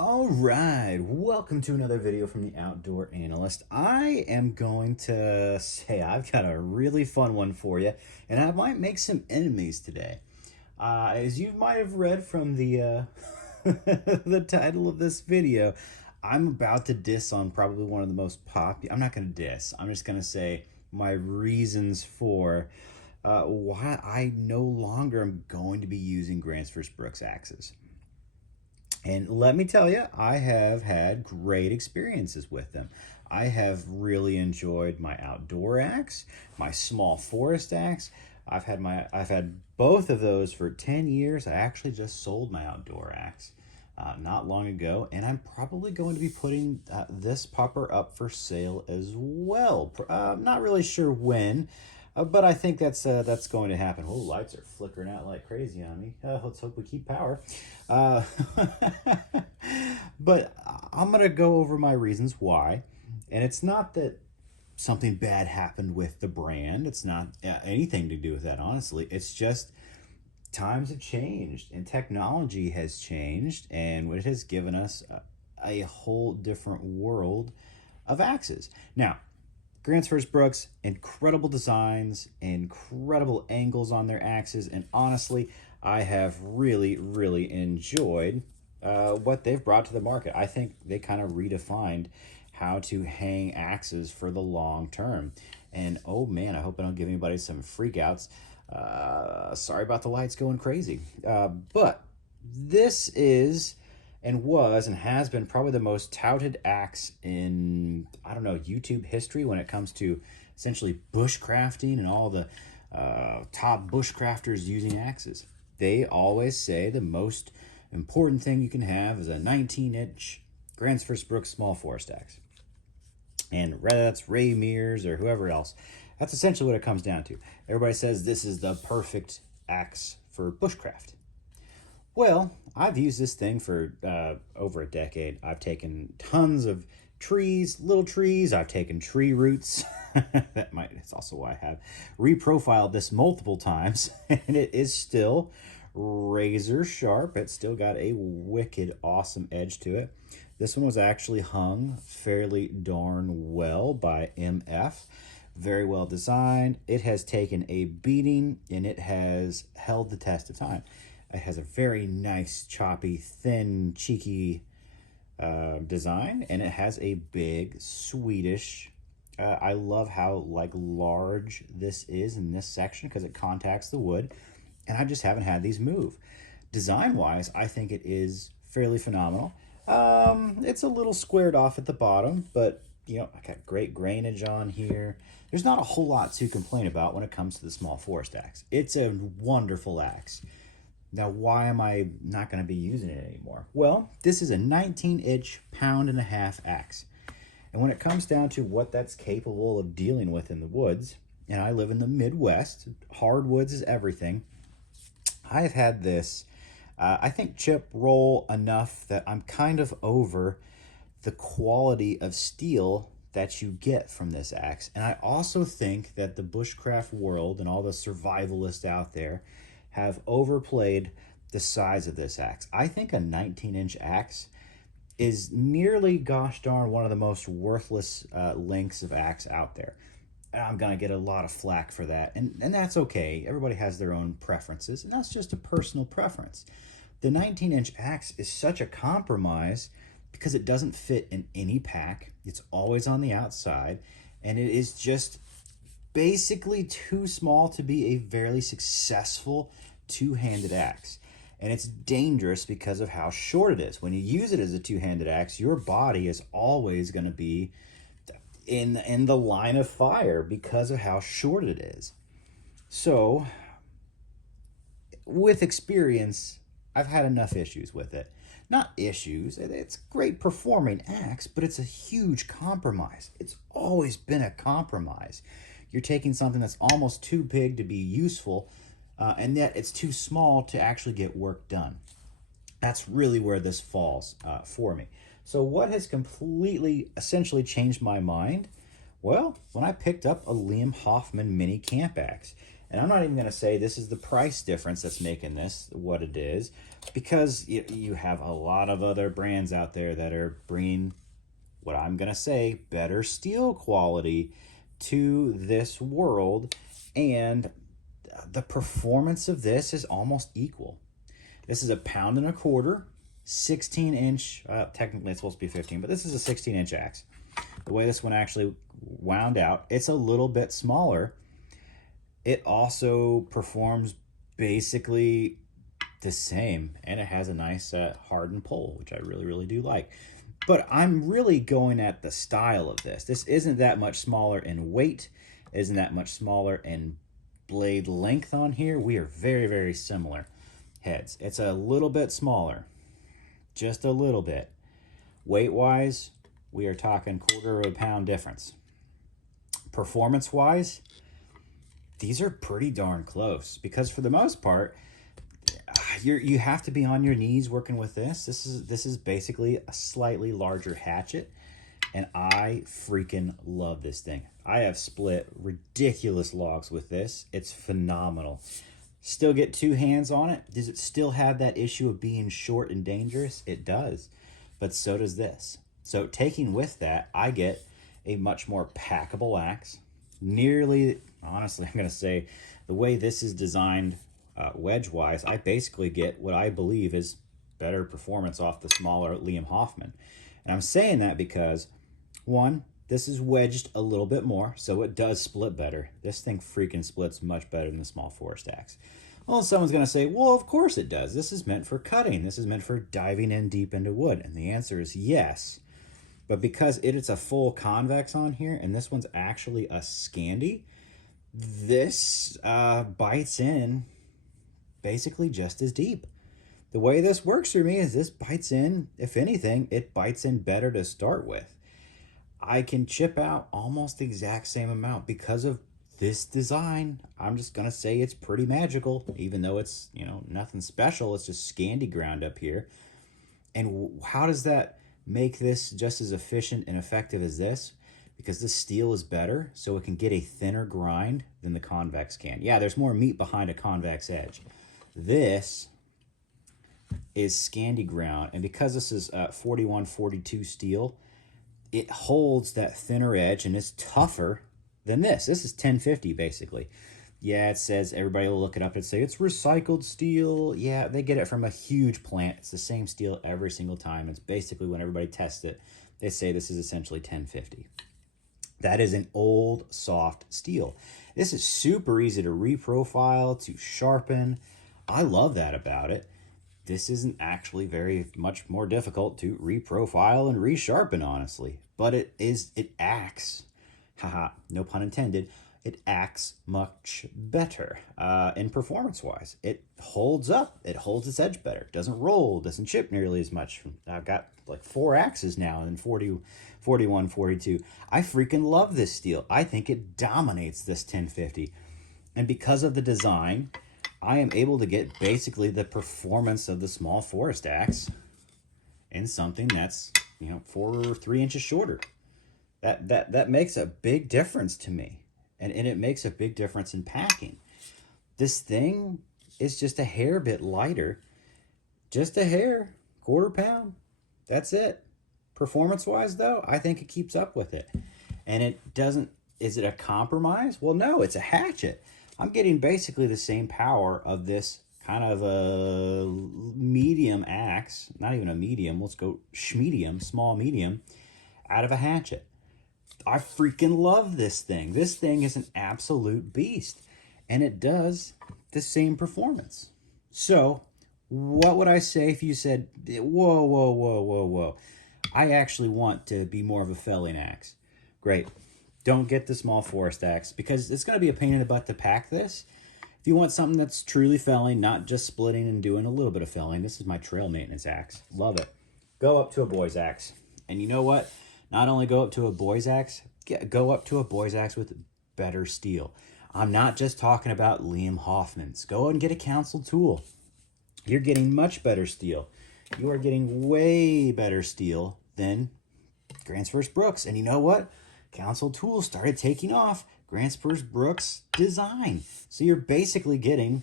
All right, welcome to another video from the Outdoor Analyst. I am going to say I've got a really fun one for you, and I might make some enemies today. As you might have read from the the title of this video, I'm about to diss on probably one of the most popular. I'm not going to diss. I'm just going to say my reasons for why I no longer am going to be using Gransfors Bruk axes. And let me tell you, I have had great experiences with them. I have really enjoyed my outdoor axe, my small forest axe. I've had both of those for 10 years. I actually just sold my outdoor axe not long ago, and I'm probably going to be putting this pupper up for sale as well. Not really sure when, but I think that's going to happen. Oh, lights are flickering out like crazy on me. Let's hope we keep power. Uh, but I'm going to go over my reasons why. And it's not that something bad happened with the brand. It's not anything to do with that, honestly. It's just times have changed and technology has changed, and it has given us a whole different world of axes. Now, Gransfors Bruk's incredible designs, incredible angles on their axes, and honestly, I have really enjoyed what they've brought to the market. I think they kind of redefined how to hang axes for the long term. And oh man, I hope I don't give anybody some freakouts. Sorry about the lights going crazy. But this is and was and has been probably the most touted axe in, I don't know, YouTube history when it comes to essentially bushcrafting and all the top bushcrafters using axes. They always say the most important thing you can have is a 19-inch Gransfors Bruk small forest axe. And whether that's Ray Mears or whoever else, that's essentially what it comes down to. Everybody says this is the perfect axe for bushcraft. Well, I've used this thing for over a decade. I've taken tons of trees, little trees. I've taken tree roots. It's also why I have reprofiled this multiple times, and it is still razor sharp. It's still got a wicked awesome edge to it. This one was actually hung fairly darn well by MF. Very well designed. It has taken a beating, and it has held the test of time. It has a very nice, choppy, thin, cheeky design, and it has a big Swedish. I love how large this is in this section because it contacts the wood, and I just haven't had these move. Design-wise, I think it is fairly phenomenal. It's a little squared off at the bottom, but I got great grainage on here. There's not a whole lot to complain about when it comes to the small forest axe. It's a wonderful axe. Now, why am I not going to be using it anymore? Well, this is a 19-inch, pound-and-a-half axe. And when it comes down to what that's capable of dealing with in the woods, and I live in the Midwest, hardwoods is everything, I have had this, I think, chip roll enough that I'm kind of over the quality of steel that you get from this axe. And I also think that the bushcraft world and all the survivalists out there have overplayed the size of this axe. I think a 19-inch axe is nearly, gosh darn, one of the most worthless lengths of axe out there. And I'm going to get a lot of flack for that. And that's okay. Everybody has their own preferences, and that's just a personal preference. The 19-inch axe is such a compromise because it doesn't fit in any pack. It's always on the outside, and it is just basically too small to be a very successful two-handed axe. And it's dangerous because of how short it is. When you use it as a two-handed axe, your body is always going to be in the line of fire because of how short it is. So, with experience, I've had enough issues with it. Not issues, it's a great performing axe, but it's a huge compromise. It's always been a compromise. You're taking something that's almost too big to be useful, and yet it's too small to actually get work done. That's really where this falls for me. So what has completely, essentially changed my mind? Well, when I picked up a Liam Hoffman mini camp axe. And I'm not even going to say this is the price difference that's making this what it is, because you have a lot of other brands out there that are bringing, what I'm going to say, better steel quality to this world. And the performance of this is almost equal. This is a 1.25 pound, 16-inch, technically it's supposed to be 15, but this is a 16-inch axe. The way this one actually wound out, it's a little bit smaller. It also performs basically the same, and it has a nice hardened pole, which I really, really do like. But I'm really going at the style of this. This isn't that much smaller in weight, isn't that much smaller in blade length on here. We are very, very similar heads. It's a little bit smaller, just a little bit. Weight-wise, we are talking 1/4 pound difference. Performance-wise, these are pretty darn close, because for the most part, you have to be on your knees working with this. This is basically a slightly larger hatchet, and I freaking love this thing. I have split ridiculous logs with this. It's phenomenal. Still get 2 hands on it. Does it still have that issue of being short and dangerous? It does, but so does this. So taking with that, I get a much more packable axe. Nearly, honestly, I'm going to say, the way this is designed wedge-wise, I basically get what I believe is better performance off the smaller Liam Hoffman. And I'm saying that because, one, this is wedged a little bit more, so it does split better. This thing freaking splits much better than the small forest axe. Well, someone's going to say, well, of course it does. This is meant for cutting. This is meant for diving in deep into wood. And the answer is yes. But because it's a full convex on here, and this one's actually a Scandi, this bites in basically just as deep. The way this works for me is this bites in, if anything, it bites in better to start with. I can chip out almost the exact same amount because of this design. I'm just going to say it's pretty magical, even though it's, nothing special. It's just Scandi ground up here. And how does that make this just as efficient and effective as this? Because this steel is better, so it can get a thinner grind than the convex can. Yeah, there's more meat behind a convex edge. This is Scandi ground, and because this is 4142 steel, it holds that thinner edge and is tougher than this. This is 1050 basically. Yeah, it says, everybody will look it up and say it's recycled steel. Yeah, they get it from a huge plant. It's the same steel every single time. It's basically, when everybody tests it, they say this is essentially 1050. That is an old, soft steel. This is super easy to reprofile, to sharpen. I love that about it. This isn't actually very much more difficult to reprofile and resharpen, honestly. But it acts, haha, no pun intended, it acts much better in performance-wise. It holds up. It holds its edge better. It doesn't roll. Doesn't chip nearly as much. I've got like 4 axes now in 40, 41, 42. I freaking love this steel. I think it dominates this 1050. And because of the design, I am able to get basically the performance of the small forest axe in something that's 4 or 3 inches shorter. That makes a big difference to me. And it makes a big difference in packing. This thing is just a hair bit lighter. Just a hair. 1/4 pound. That's it. Performance-wise, though, I think it keeps up with it. And it doesn't... Is it a compromise? Well, no, it's a hatchet. I'm getting basically the same power of this kind of a medium axe. Not even a medium. Let's go schmedium, small medium, out of a hatchet. I freaking love this thing. This thing is an absolute beast. And it does the same performance. So, what would I say if you said, whoa, whoa, whoa, whoa, whoa. I actually want to be more of a felling axe. Great. Don't get the small forest axe, because it's going to be a pain in the butt to pack this. If you want something that's truly felling, not just splitting and doing a little bit of felling, this is my trail maintenance axe. Love it. Go up to a boy's axe. And you know what? Not only go up to a boy's axe, go up to a boy's axe with better steel. I'm not just talking about Liam Hoffman's. Go and get a Council tool. You're getting much better steel. You are getting way better steel than Gransfors Bruk's. And you know what? Council tools started taking off. Gransfors Bruk's design. So you're basically getting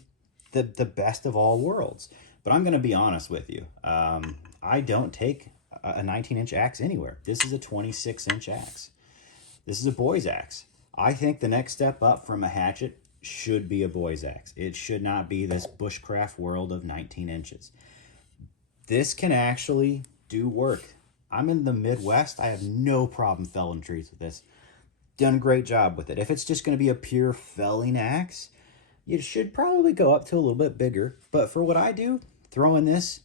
the best of all worlds. But I'm going to be honest with you. I don't take a 19-inch axe anywhere. This is a 26-inch axe. This is a boy's axe. I think the next step up from a hatchet should be a boy's axe. It should not be this bushcraft world of 19 inches. This can actually do work. I'm in the Midwest. I have no problem felling trees with this. Done a great job with it. If it's just going to be a pure felling axe, you should probably go up to a little bit bigger. But for what I do, throwing this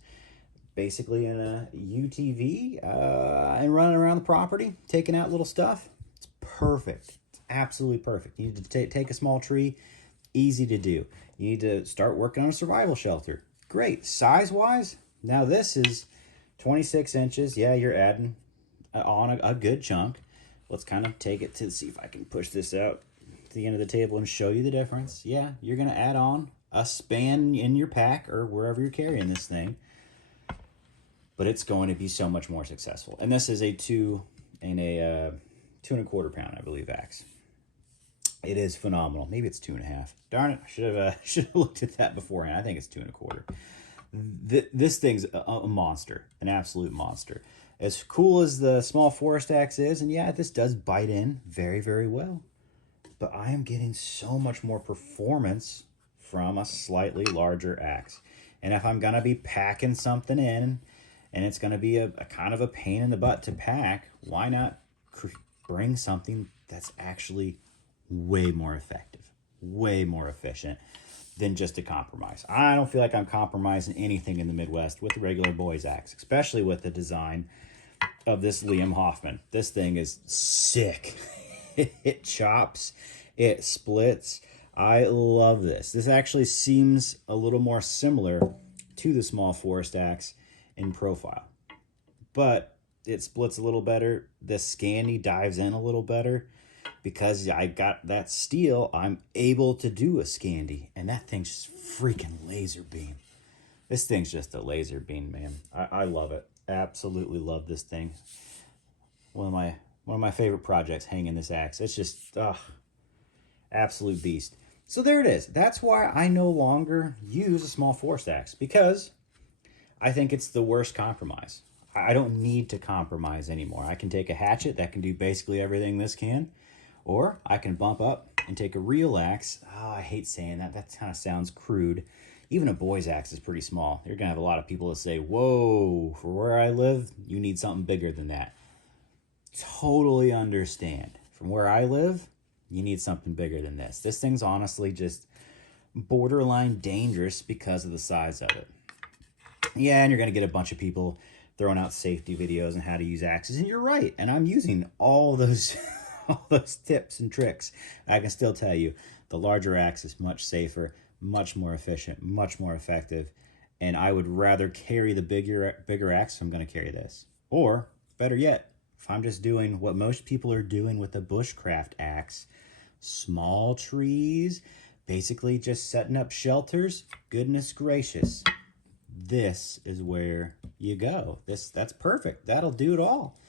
basically in a UTV and running around the property, taking out little stuff, it's perfect. It's absolutely perfect. You need to take a small tree, easy to do. You need to start working on a survival shelter. Great. Size-wise, now this is 26 inches. Yeah, you're adding on a good chunk. Let's kind of take it to see if I can push this out to the end of the table and show you the difference. Yeah, you're going to add on a span in your pack or wherever you're carrying this thing. But it's going to be so much more successful. And this is a 2 1/4 pound, I believe, axe. It is phenomenal. Maybe it's 2.5. Darn it, I should have looked at that beforehand. I think it's 2 1/4. This thing's a monster, an absolute monster. As cool as the small forest axe is, and yeah, this does bite in very, very well. But I am getting so much more performance from a slightly larger axe. And if I'm going to be packing something in, and it's going to be a kind of a pain in the butt to pack, why not bring something that's actually way more effective, way more efficient than just a compromise? I don't feel like I'm compromising anything in the Midwest with the regular boy's axe, especially with the design of this Liam Hoffman. This thing is sick. It chops, it splits. I love this. This actually seems a little more similar to the small forest axe in profile, but it splits a little better. The Scandi dives in a little better. Because I got that steel, I'm able to do a Scandi, and that thing's just freaking laser beam. This thing's just a laser beam, man. I love it. Absolutely love this thing. One of my favorite projects, hanging this axe. It's just absolute beast. So there it is. That's why I no longer use a small forest axe, because I think it's the worst compromise. I don't need to compromise anymore. I can take a hatchet that can do basically everything this can. Or I can bump up and take a real axe. Oh, I hate saying that. That kind of sounds crude. Even a boy's axe is pretty small. You're going to have a lot of people that say, whoa, for where I live, you need something bigger than that. Totally understand. From where I live, you need something bigger than this. This thing's honestly just borderline dangerous because of the size of it. Yeah, and you're going to get a bunch of people throwing out safety videos on how to use axes. And you're right. And I'm using all those... all those tips and tricks. I can still tell you the larger axe is much safer, much more efficient, much more effective, and I would rather carry the bigger axe if I'm going to carry this. Or better yet, if I'm just doing what most people are doing with a bushcraft axe, small trees, basically just setting up shelters, goodness gracious, this is where you go. That's perfect. That'll do it all.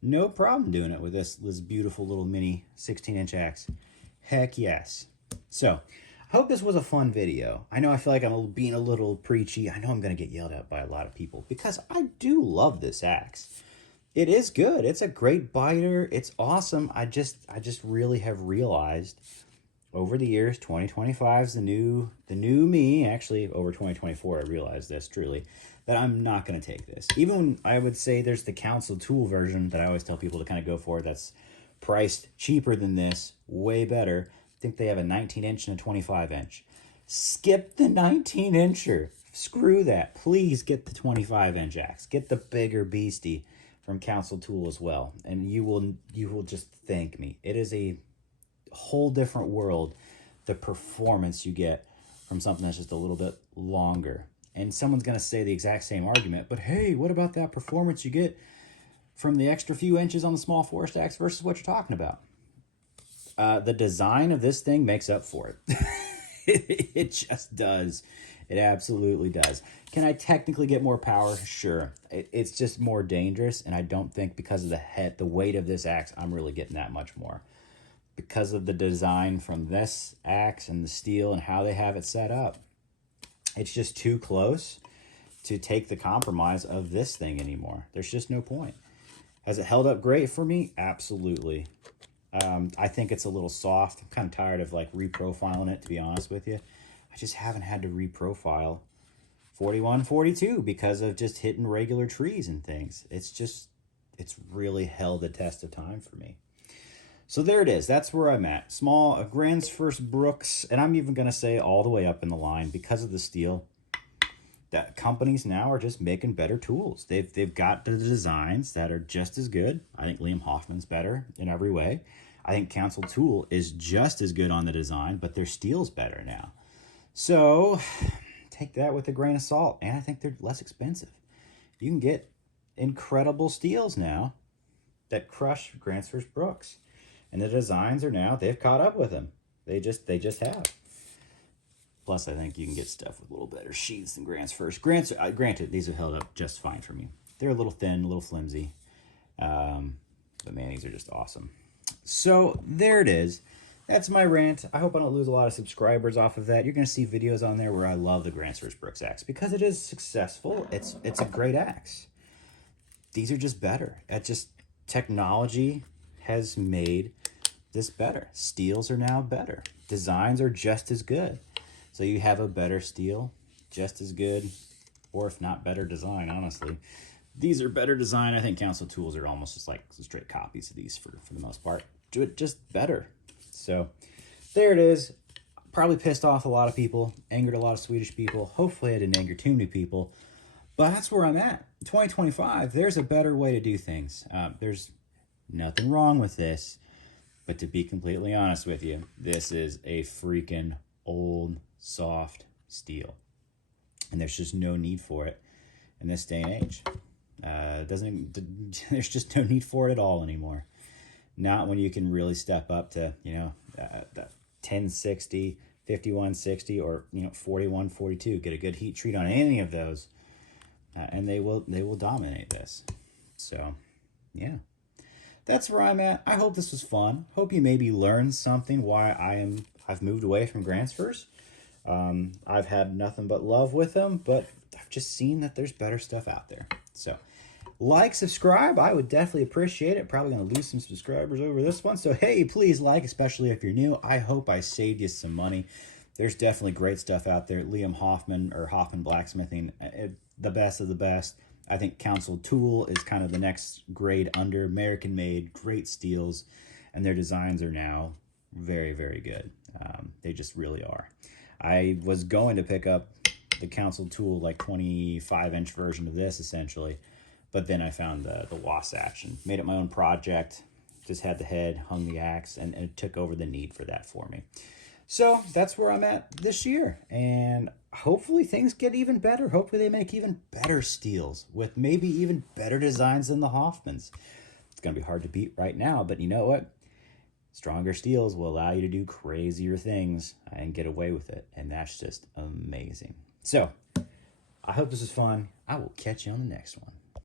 No problem doing it with this beautiful little mini 16-inch axe. Heck yes. So, I hope this was a fun video. I know I feel like I'm being a little preachy. I know I'm going to get yelled at by a lot of people because I do love this axe. It is good. It's a great biter. It's awesome. I just really have realized over the years, 2025 is the new me. Actually, over 2024, I realized this truly, that I'm not going to take this. Even when I would say there's the council tool version that I always tell people to kind of go for, that's priced cheaper than this, way better. I think they have a 19-inch and a 25-inch. Skip the 19-incher. Screw that. Please get the 25-inch axe. Get the bigger beastie from Council Tool as well, and you will just thank me. It is a whole different world, the performance you get from something that's just a little bit longer. And someone's going to say the exact same argument, but hey, what about that performance you get from the extra few inches on the small forest axe versus what you're talking about? The design of this thing makes up for it. It just does. It absolutely does. Can I technically get more power? Sure. It's just more dangerous, and I don't think because of the weight of this axe, I'm really getting that much more. because of the design from this axe and the steel and how they have it set up. It's just too close to take the compromise of this thing anymore. There's just no point. Has it held up great for me? Absolutely. I think it's a little soft. I'm kind of tired of like reprofiling it, to be honest with you. I just haven't had to reprofile 41, 42 because of just hitting regular trees and things. It's really held the test of time for me. So there it is. That's where I'm at. Small, Gransfors Bruks, and I'm even going to say all the way up in the line because of the steel. That companies now are just making better tools. They've got the designs that are just as good. I think Liam Hoffman's better in every way. I think Council Tool is just as good on the design, but their steel's better now. So take that with a grain of salt, and I think they're less expensive. You can get incredible steels now that crush Gransfors Bruks, and the designs are now, they've caught up with them. They just have. Plus, I think you can get stuff with a little better sheaths than Gransfors. Granted, these have held up just fine for me. They're a little thin, a little flimsy, but man, these are just awesome. So there it is. That's my rant. I hope I don't lose a lot of subscribers off of that. You're going to see videos on there where I love the Gransfors Bruk axe because it is successful. It's a great axe. These are just better. Technology has made this better. Steels are now better. Designs are just as good. So you have a better steel, just as good, or if not better design, honestly. These are better design. I think Council Tools are almost just like straight copies of these for the most part. Just better. So there it is. Probably pissed off a lot of people, angered a lot of Swedish people. Hopefully I didn't anger too many people. But that's where I'm at. 2025, there's a better way to do things. There's nothing wrong with this. But to be completely honest with you, this is a freaking old, soft steel. And there's just no need for it in this day and age. There's just no need for it at all anymore. Not when you can really step up to, the 1060, 5160, or 4142. Get a good heat treat on any of those, and they will dominate this. So, yeah, that's where I'm at. I hope this was fun. Hope you maybe learned something why I've moved away from Gransfors. I've had nothing but love with them, but I've just seen that there's better stuff out there. So like, subscribe. I would definitely appreciate it. Probably going to lose some subscribers over this one. So, hey, please like, especially if you're new. I hope I saved you some money. There's definitely great stuff out there. Liam Hoffman or Hoffman Blacksmithing, the best of the best. I think Council Tool is kind of the next grade under. American-made, great steels, and their designs are now very, very good. They just really are. I was going to pick up the Council Tool, like 25-inch version of this, essentially. But then I found the Wasatch and made it my own project. Just had the head, hung the axe, and it took over the need for that for me. So that's where I'm at this year. And hopefully things get even better. Hopefully they make even better steels with maybe even better designs than the Hoffmans. It's going to be hard to beat right now, but you know what? Stronger steels will allow you to do crazier things and get away with it. And that's just amazing. So I hope this is fun. I will catch you on the next one.